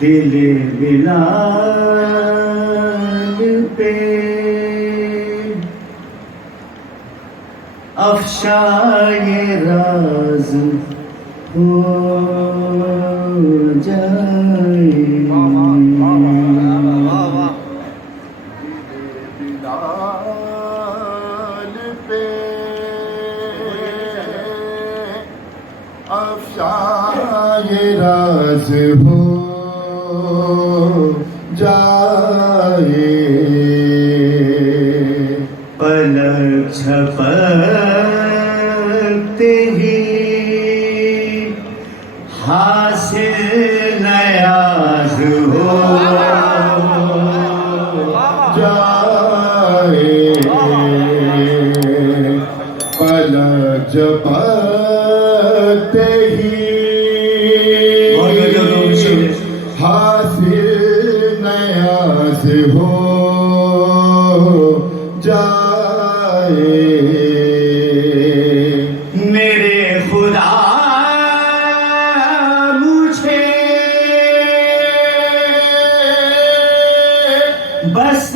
दिल बिलाल पे अफ़शाए राज हो जाए। बिलाल पे अफ़शाए राज हो जाए। पलक झपकते ही हासिल नयाज हो जाए। पलक झपकते ही हासिल नयाज हो जाए। मेरे खुदा मुझे बस